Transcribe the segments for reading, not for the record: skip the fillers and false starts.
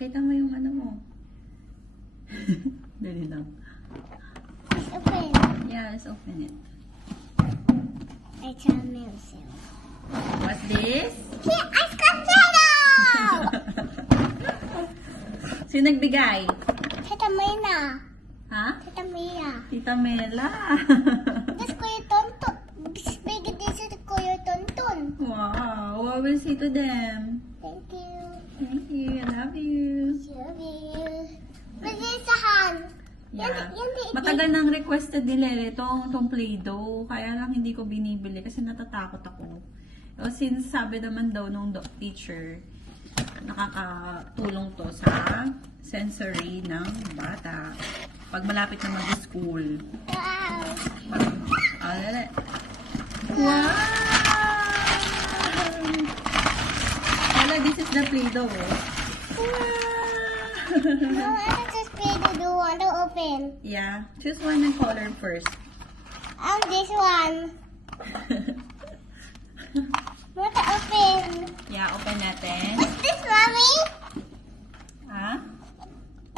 Pakita mo yung ano mo. Dali lang. Open. Yeah, let's open it. I tell myself. What's this? Yeah, ice cream channel! Sino nagbigay? Tita Mayna. Ha? Tita Mia. Tita Mela. This Kuya Tonton. This is Kuya Tonton. Wow, what will say to them? Thank you. Thank you, I love you. Love you. Malisahan. Yeah. Matagal nang requested nila itong Play-Doh. Kaya lang hindi ko binibili kasi natatakot ako. O, since sabi naman daw nung teacher, nakakatulong to sa sensory ng bata. Pag malapit na mag-school. Wow. Lala. Wow! Lala, this is the Play-Doh. Wow! No, I just pay to do want to open. Yeah. Choose one and color first. This one. Want to open. Yeah, open natin. What's this, Mommy? Ha?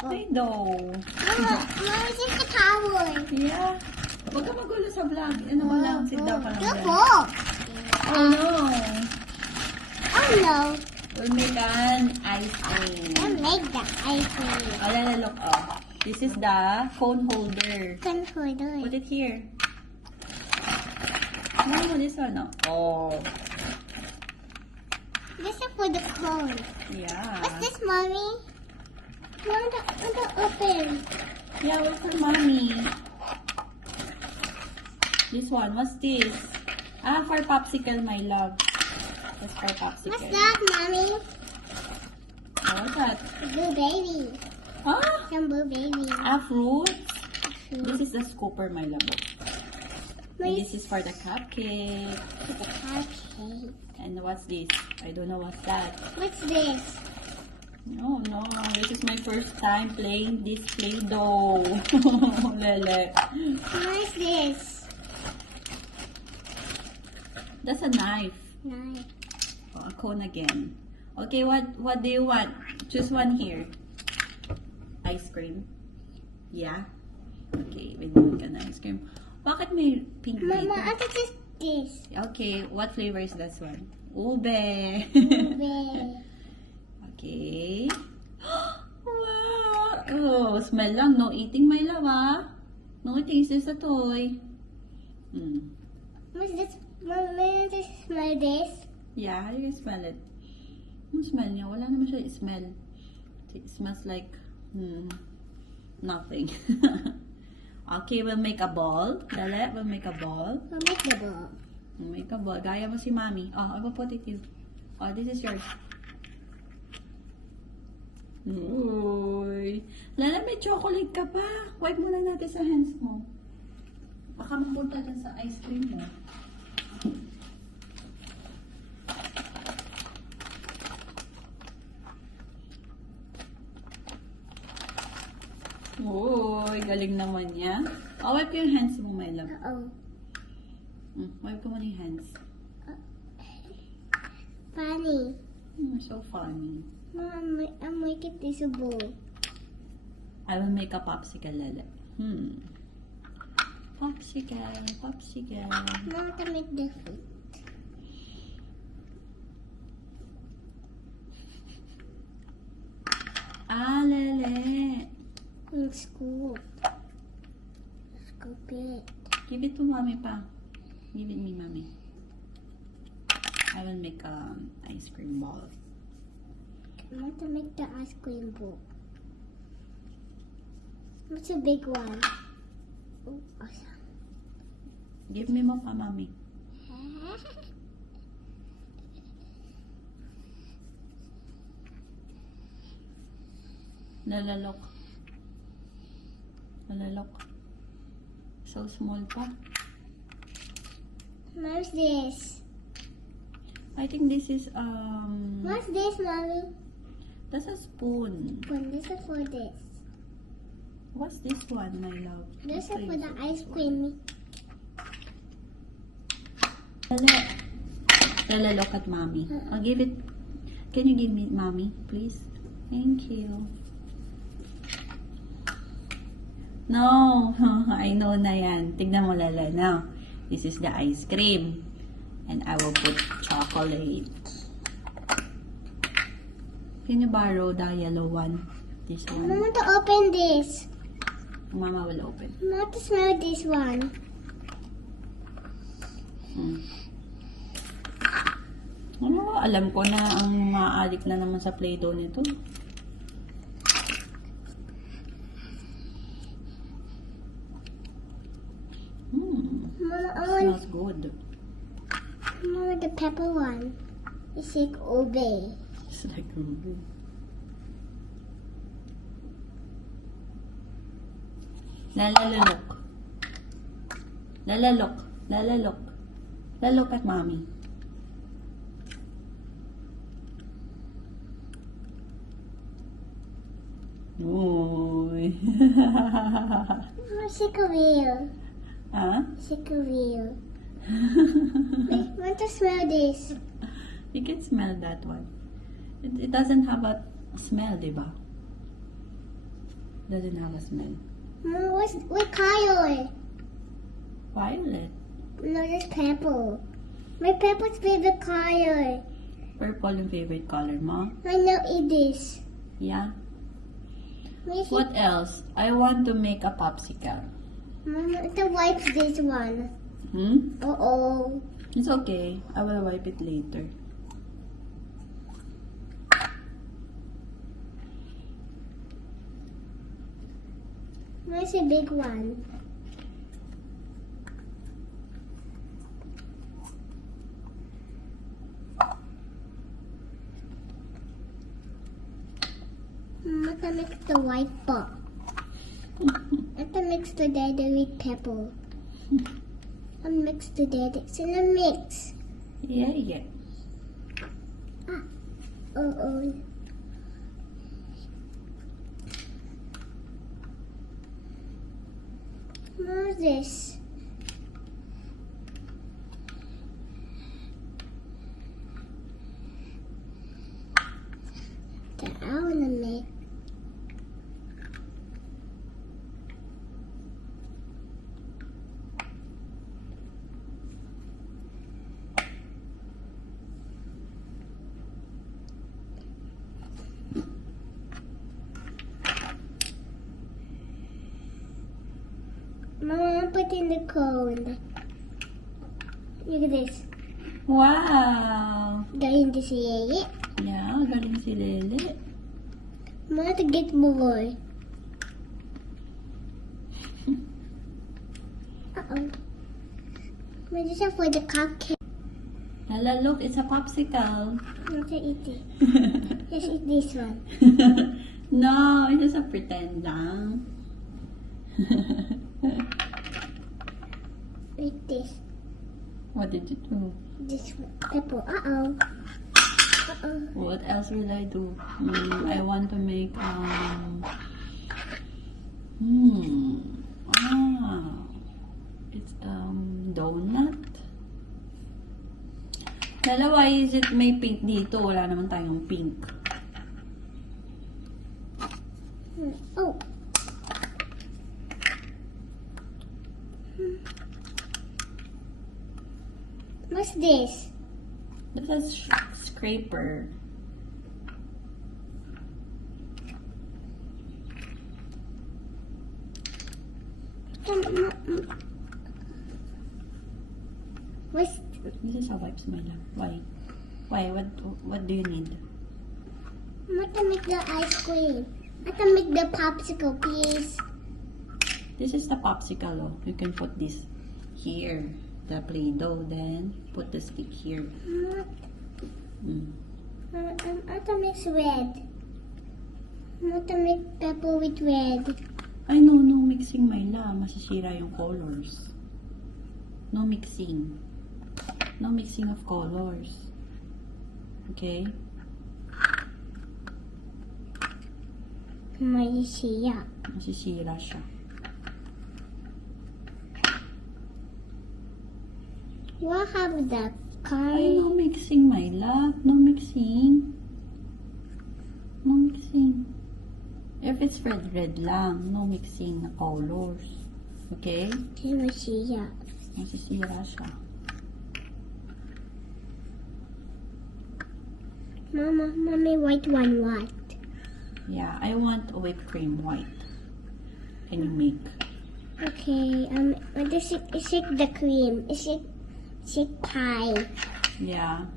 Play-Doh. Mama, Mommy, this the towel. Yeah. Huwag ka magulo sa vlog. Ano mo lang, sit down ka lang. Good dyan. book. Oh no. Oh no. We'll make an ice cream. I make the ice cream. Oh, lala, look. Oh. This is the phone holder. Can hold Put it. it here. No, this one. Oh. This is for the cone. Yeah. What's this, Mommy? Want to open. Yeah, wait for mommy. This one, what's this? Ah, for popsicle, my love. That's for popsicle. What's that, Mommy? What's that? Blue baby. Ah, Some blue baby. fruits. This is the scooper, my love. And this is for the cupcake. Okay. And what's this? I don't know what's that. What's this? No, this is my first time playing this Play-Doh. Lele. What's this? That's a knife. Nice. Oh, a cone again. Okay, what do you want? Choose one here. Ice cream. Yeah? Okay, we need an ice cream. Bakit may pink Mama, dito? I think it's this. Okay, what flavor is this one? Ube. Ube. Okay. Wow! Oh, smell lang. No eating, my love, ah. No eating, this is a toy. What's this? Mama, just smell this. Yeah, you can smell it. Ano smell niya? Wala naman siya smell. It smells like, nothing. Okay, we'll make a ball. Dali, we'll make a ball. I'll make the ball. We'll make a ball. Gaya mo si Mommy. Oh, I will put it here. Oh, this is yours. Uy. Lala, may chocolate ka pa. Wipe mo lang natin sa hands mo. Baka mapunta dyan sa ice cream mo. Uy, galing naman yan. Oh, wipe yung hands mo, my love. Uh-oh. Wipe ko muna yung hands. Funny. So funny. Mom, I'm making this a bowl. I will make a popsicle, Lala. Popsicle, popsicle. Now to make the fruit. Ah, Lele. Scoop. Scoop it. Give it to Mommy pa. Give it me, Mommy. I will make ice cream ball. I want to make the ice cream bowl. What's a big one? Oh, awesome. Give me mo pa, Mommy. Lalalok. Lalalok. So small pa. What's this? I think this is, What's this, Mommy? that's a spoon. One, this is for this. What's this one, my love? This What is for the flavor? ice cream. Lala, look at Mommy. I'll give it. Can you give me, Mommy, please? Thank you. No, I know na yan. Tignan mo, Lala. Now, this is the ice cream. And I will put chocolate. Can you borrow the yellow one? This I one. want to open this. Mama will open. I want to smell this one. Ano, alam ko na ang mga adik na naman sa Play-Doh nito. Mama, I want, Smells good. I want the pepper one. It's like ube. It's like ruby. Lala, look. Lala, look. Lala, look. Lala, look at mommy. Uy. Oh, sick of you. Huh? Sick of you. Wait, I want to smell this. You can smell that one. It doesn't have a smell, diba? Doesn't have a smell. Mama, what color? Violet. No, it's purple. My purple's favorite color. Purple yung favorite color mo? I know it is. Yeah. Where's What else? I want to make a popsicle. Mama, the wipes this one. Uh-oh. It's okay. I will wipe it later. Where's the big one? I'm gonna mix the white ball. I'm gonna mix the data with pepper. I'm mix the data. It's in a mix. Yeah. Uh-oh. What's this? That I wanna make. Mama, put in the cone. Look at this. Wow! Galing to see it. Yeah, galing si Lele. Mama, to get more. Uh-oh. What is that for the cupcake? Lala, look, it's a popsicle. Not to eat it. Just eat this one. No, it's just a pretend lang. Like this. What did you do? This one. Pepper. Uh-oh. Uh-oh. What else will I do? I want to make it's donut. Lala, why is it may pink dito? Wala naman tayong pink. Oh. What's this? That's a scraper. What's This is a wipes, my love. Why? Why? What do you need? I want to make the ice cream. I can make the popsicle, please. This is the popsicle. Oh. You can put this here, the Play-Doh. Then put the stick here. I want to mix red. I want to make pepper with red. Ay, no mixing, my love. Masisira yung colors. No mixing. No mixing of colors. Okay? Masisira. Masisira siya. What have the Ay, car? no mixing, my love. No mixing. No mixing. it's red, red lang. No mixing na colors. Okay? Kasi masaya. Masisira siya. Mama, mommy, white one, what? Yeah, I want whipped cream white. Can you make? Okay, shake the cream. Shake pie. Yeah.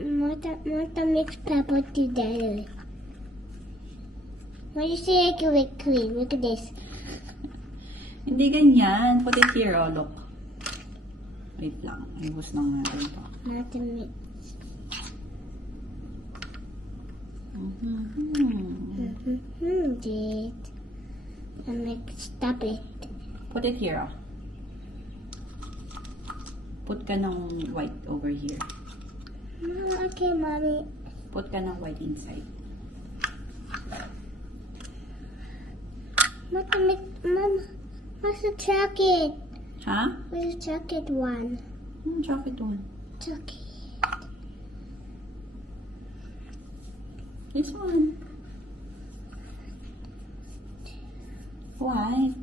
Want to mix pepper together. What do you say like a whipped cream? Look at this. Hindi ganyan. Put it here, oh, look. Wait lang. Ibus lang natin ito. Want to mix. Did. Stop it. Put it here, oh. Put ka ng white over here. Okay, mommy. Put ka ng white inside. Want to mix, Mom? What's the chocolate? Ha? Where's the chocolate one? Chocolate one. Chocolate. This one. White.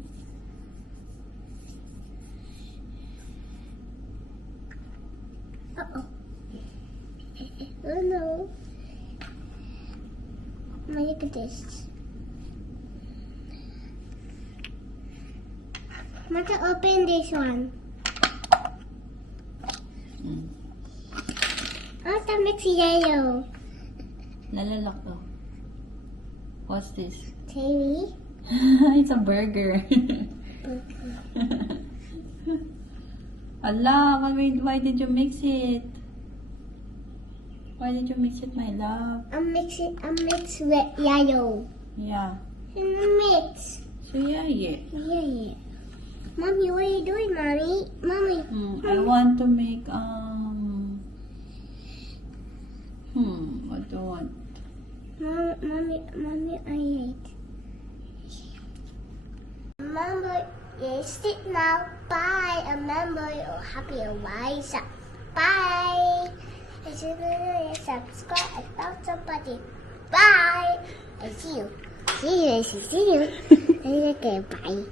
Uh-oh. Oh no. Look at this. I want to open this one. I want to mix yellow. Lalalak to. What's this? Cherry. It's a burger. Allah, why did you mix it? Why did you mix it, my love? I mix with yellow. Yeah. And mix. So yeah. Yeah. Mommy, what are you doing, Mommy? Mommy. I want to make what do you want? Mommy, I hate. Remember, you sit now. Bye. Remember, you're happy and wise. Bye. Subscribe and tell somebody. Bye. I see you. See you. Okay, bye.